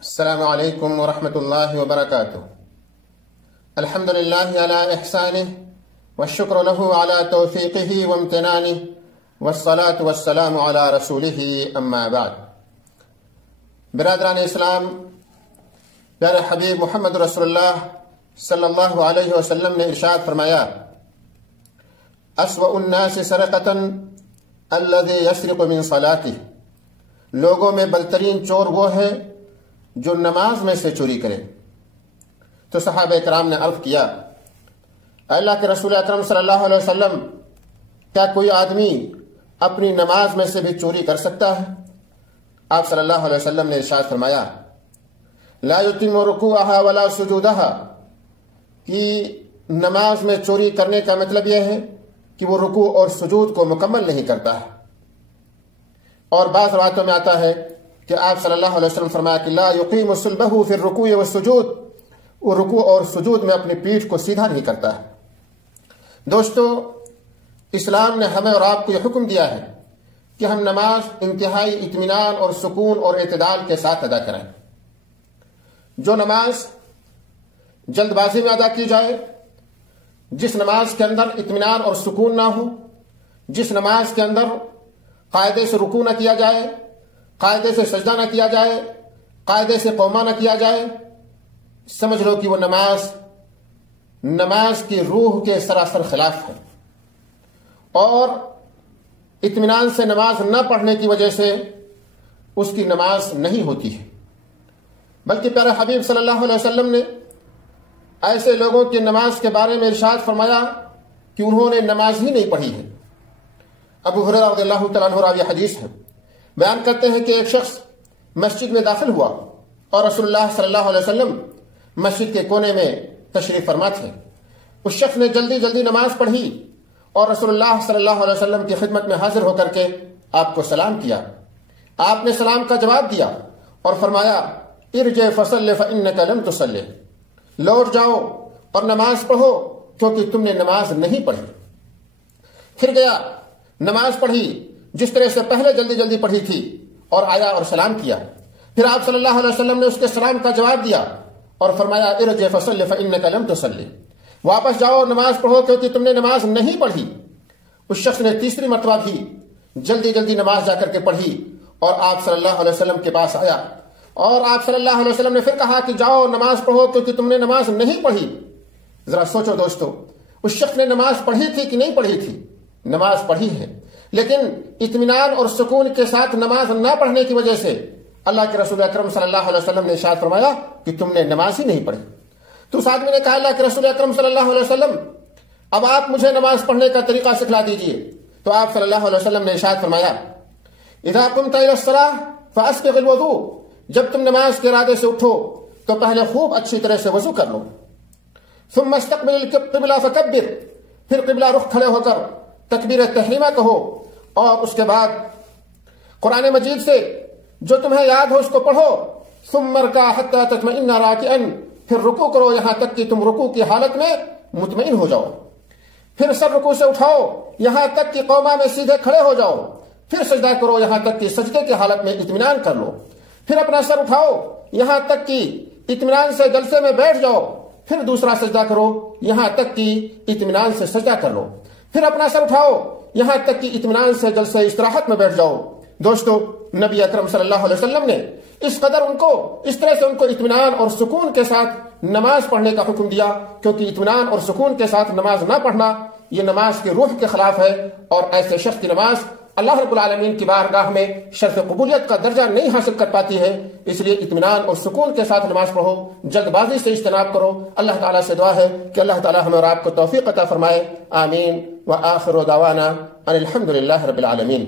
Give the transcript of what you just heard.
السلام علیکم ورحمۃ اللہ وبرکاتہ۔ الحمد للہ علی احسانہ والشکر لہ علی توفیقہ وامتنانہ والصلاة والسلام علی رسولہ اما بعد۔ برادران اسلام، پیارے حبیب محمد رسول اللہ صلی اللہ علیہ وسلم نے ارشاد فرمایا، اسوأ الناس سرقۃ الذی یسرق من صلاتہ، لوگوں میں بدترین چور وہ ہے جو نماز میں سے چوری کرے۔ تو صحابہ کرام نے عرض کیا، اللہ کے رسول اکرم صلی اللہ علیہ وسلم، کیا کوئی آدمی اپنی نماز میں سے بھی چوری کر سکتا ہے؟ آپ صلی اللہ علیہ وسلم نے ارشاد فرمایا، لا یتم رکوعها ولا سجودها، کہ نماز میں چوری کرنے کا مطلب یہ ہے کہ وہ رکوع اور سجود کو مکمل نہیں کرتا ہے۔ اور بعض روایتوں میں آتا ہے کہ آپ صلی اللہ علیہ وسلم فرمایا کہ لا یقیم صلبہ فی الرکوع والسجود، وہ رکوع اور سجود میں اپنی پیٹھ کو سیدھا نہیں کرتا ہے۔ دوستو، اسلام نے ہمیں اور آپ کو یہ حکم دیا ہے کہ ہم نماز انتہائی اطمینان اور سکون اور اعتدال کے ساتھ ادا کریں۔ جو نماز جلد بازی میں ادا کی جائے، جس نماز کے اندر اطمینان اور سکون نہ ہو، جس نماز کے اندر قاعدے سے رکوع نہ کیا جائے، قاعدے سے سجدہ نہ کیا جائے، قاعدے سے قوما نہ کیا جائے، سمجھ لو کہ وہ نماز کی روح کے سراسر خلاف ہے۔ اور اطمینان سے نماز نہ پڑھنے کی وجہ سے اس کی نماز نہیں ہوتی ہے، بلکہ پیارے حبیب صلی اللہ علیہ وسلم نے ایسے لوگوں کی نماز کے بارے میں ارشاد فرمایا کہ انہوں نے نماز ہی نہیں پڑھی ہے۔ ابو ہریرہ رضی اللہ تعالیٰ عنہ راوی حدیث ہے، بیان کرتے ہیں کہ ایک شخص مسجد میں داخل ہوا اور رسول اللہ صلی اللہ علیہ وسلم مسجد کے کونے میں تشریف فرما تھے۔ اس شخص نے جلدی جلدی نماز پڑھی اور رسول اللہ صلی اللہ علیہ وسلم کی خدمت میں حاضر ہو کر کے آپ کو سلام کیا۔ آپ نے سلام کا جواب دیا اور فرمایا، ارجع فصل فإنک لم تصلی، لوٹ جاؤ اور نماز پڑھو کیونکہ تم نے نماز نہیں پڑھی۔ پھر گیا، نماز پڑھی جس طرح سے پہلے جلدی جلدی پڑھی تھی، اور آیا اور سلام کیا۔ پھر آپ صلی اللہ علیہ وسلم نے اس کے سلام کا جواب دیا اور فرمایا، ارجع فصل فإنک لم تصلی، واپس جاؤ اور نماز پڑھو کیونکہ تم نے نماز نہیں پڑھی۔ اس شخص نے تیسری مرتبہ بھی جلدی جلدی نماز جا کر کے پڑھی اور آپ صلی اللہ علیہ وسلم کے پاس آیا، اور آپ صلی اللہ علیہ وسلم نے پھر کہا کہ جاؤ نماز پڑھو کیونکہ تم نے نماز نہیں پڑھی۔ ذرا سوچو دوستو، اس شخص نے نماز پڑھی تھی کہ نہیں پڑھی تھی؟ نماز پڑھی ہے، لیکن اطمینان اور سکون کے ساتھ نماز نہ پڑھنے کی وجہ سے اللہ کے رسول اکرم صلی اللہ علیہ وسلم نے ارشاد فرمایا کہ تم نے نماز ہی نہیں پڑھی۔ تو اس آدمی نے کہا، اللہ کے رسول اکرم صلی اللہ علیہ وسلم، اب آپ مجھے نماز پڑھنے کا طریقہ سکھلا دیجئے۔ تو آپ صلی اللہ علیہ وسلم نے ارشاد فرمایا، اذا قمت الى الصلاة فاسبغ الوضوء، جب تم نماز کے ارادے سے اٹھو تو پہلے خوب اچھی طرح سے وضو کر لو، ثم استقبل القبلہ فکبر، پھر قبلہ رخ کھڑے ہو کر تکبیر تحریمہ کہو، اور اس کے بعد قرآن مجید سے جو تمہیں یاد ہو اس کو پڑھو، ثم ارکع حتی تطمئن راکعا، پھر رکوع کرو یہاں تک کہ تم رکوع کی حالت میں مطمئن ہو جاؤ، پھر سر رکوع سے اٹھاؤ یہاں تک کہ قوما میں سیدھے کھڑے ہو جاؤ، پھر سجدہ کرو یہاں تک کہ سجدے کی حالت میں اطمینان کر لو، پھر اپنا سر اٹھاؤ یہاں تک کہ اطمینان سے جلسے میں بیٹھ جاؤ، پھر دوسرا سجدہ کرو یہاں تک کہ اطمینان سے سجدہ کر لو، پھر اپنا سر اٹھاؤ یہاں تک کہ اطمینان سے جلسے استراحت میں بیٹھ جاؤ۔ دوستو، نبی اکرم صلی اللہ علیہ وسلم نے اس طرح سے ان کو اطمینان اور سکون کے ساتھ نماز پڑھنے کا حکم دیا، کیونکہ اطمینان اور سکون کے ساتھ نماز نہ پڑھنا یہ نماز کی روح کے خلاف ہے، اور ایسے شخص کی نماز اللہ رب العالمین کی بارگاہ میں شرف قبولیت کا درجہ نہیں حاصل کر پاتی ہے۔ اس لیے اطمینان اور سکون کے ساتھ نماز پڑھو، جلد بازی سے اجتناب کرو۔ اللہ تعالیٰ سے دعا ہے کہ اللہ تعالیٰ ہمیں اور آپ کو توفیق عطا فرمائے۔ آمین۔ وآخر دعوانا ان الحمد للہ رب العالمین۔